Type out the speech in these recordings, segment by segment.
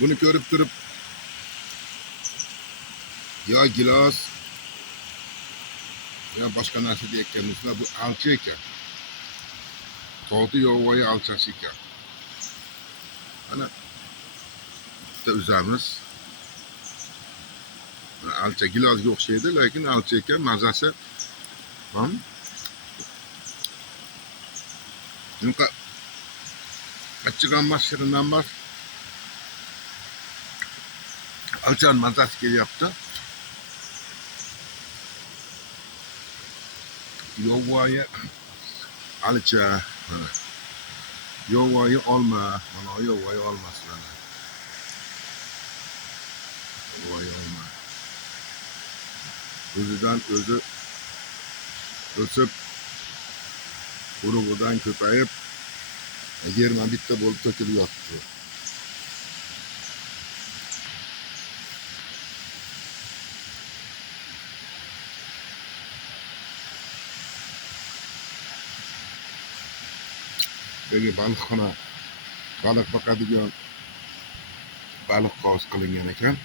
Bunu ko'rib turib yo gilos yo boshqa narsa deyotganimizda bu alcha ekan. Tog'da yovvoyi alchasi ekan. Mana bitta uzamiz. Alcha gilosga o'xshaydi, lekin alcha ekan, mazasi ham bunaqa achchiq ham emas, shirin ham emas. Alchani mazasi kelyapti. Yovvoyi alcha, mana yovvoyi olma, mana yovvoyi olmasi mana. Yovvoyi olma. O'zidan o'zi o'sib, urug'idan ko'payib, 20 bitta bo'lib to'kilib yotdi. Böyle baliqxona, baliq boqadigan baliq qo'z qilingan ekan.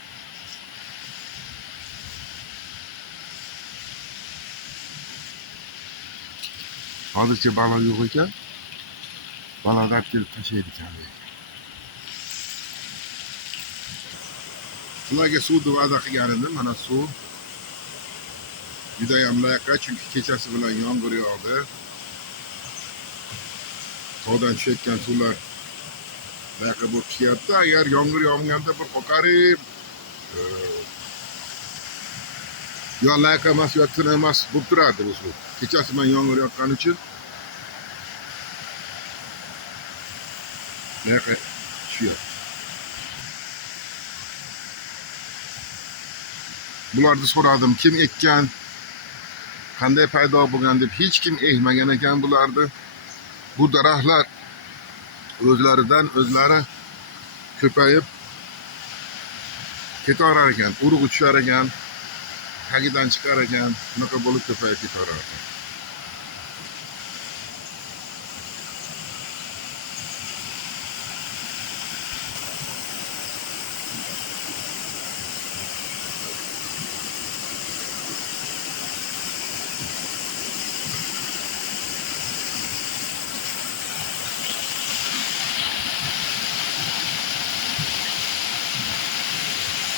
Hozircha baliq yo'q ekan. Baliqlar kelib tashlaydi ekan. Ularga suvni va'da qilgan edim, mana suv juda ham layoqqa, chunki kechasi bilan yomg'ir yog'di. Tog'dan tushayotgan suvlar layoqqa bo'lib tushyapti. Agar yomg'ir yog'ganda bir qo'qarib yo layoqqa emas, yo tun emas bo'lib turardi bu suv. Kechasi bilan yomg'ir yoqqani uchun layoqqa tushyapti. Bularni so'radim, kim ekkan, qanday paydo bo'lgan deb, hech kim ekmagan ekan bularni. Bu daraxtlar o'zlaridan o'zlari ko'payib ketaverar ekan, urug'i tushar ekan, tagidan chiqar ekan, bunaqa bo'lib ko'payib ketaverar ekan.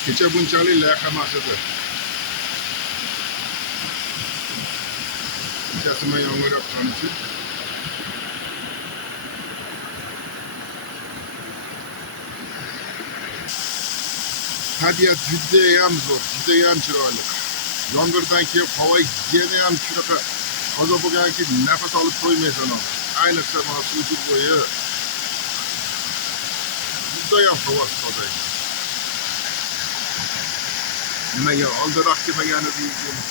Kecha bunchalik layoq emas edi. Kechasi bilan yomg'ir yoqqani uchun tabiat judayam zo'r, judayam chiroyli. Yomg'irdan keyin havo yana ham shunaqa toza bo'lganki, nafas olib qo'ymaysan. Ayniqsa mana suv bo'yi judayam havosi toza ekan. Nimaga oldinroq kelmagan edingiz?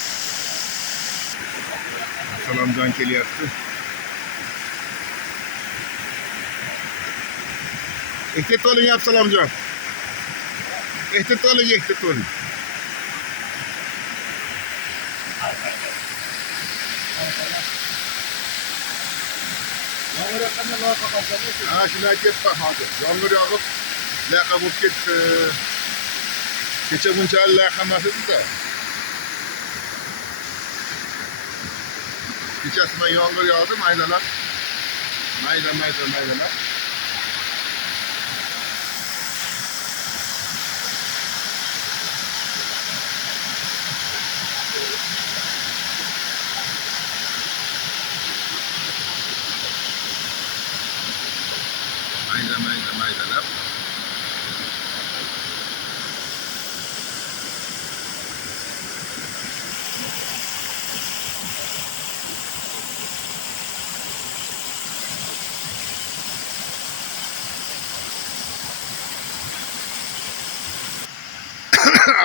Salomjon kelyapti. Ehtiyot bo'ling, Salomjon. Ehtiyot bo'ling, ehtiyot bo'ling. Yomg'ir yoqqanda loyiqa qolsa-ku. Ha, shuni aytyapman hozir. Yomg'ir yog'ib, layoqqa bo'lib ketdi. Kecha bunchalik layoq emas edi-da. Kechasi bilan yomg'ir yog'di, maydalab. Maydalab. Maydalab.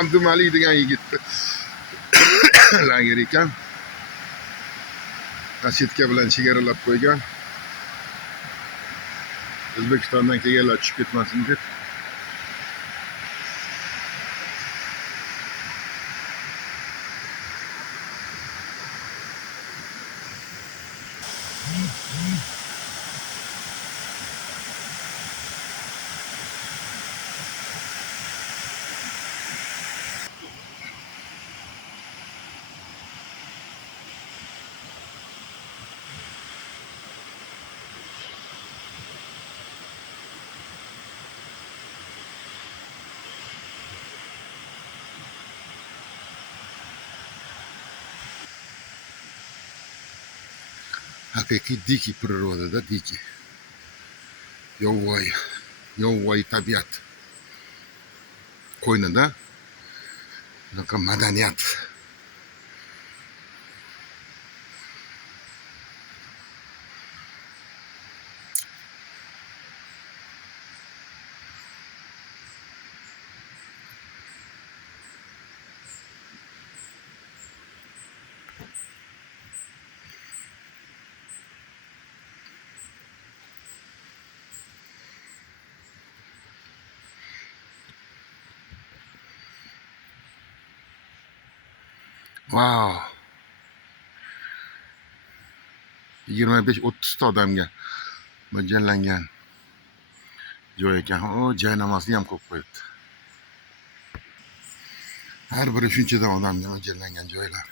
Abdumalik degan yigitni lager ekan. Kasetka bilan chegaralab qo'ygan. O'zbekistondan kelganlar tushib ketmasin deb. haqiqiy diki prirodada diki yovvoyi tabiat qo'ynida bunaqa madaniyat. Wow. 25-30 ta odamga mo'ljallangan joy ekan. O, joy namozini ham qo'yib qo'yibdi. Har biri shunchadan odamga mo'ljallangan joylar.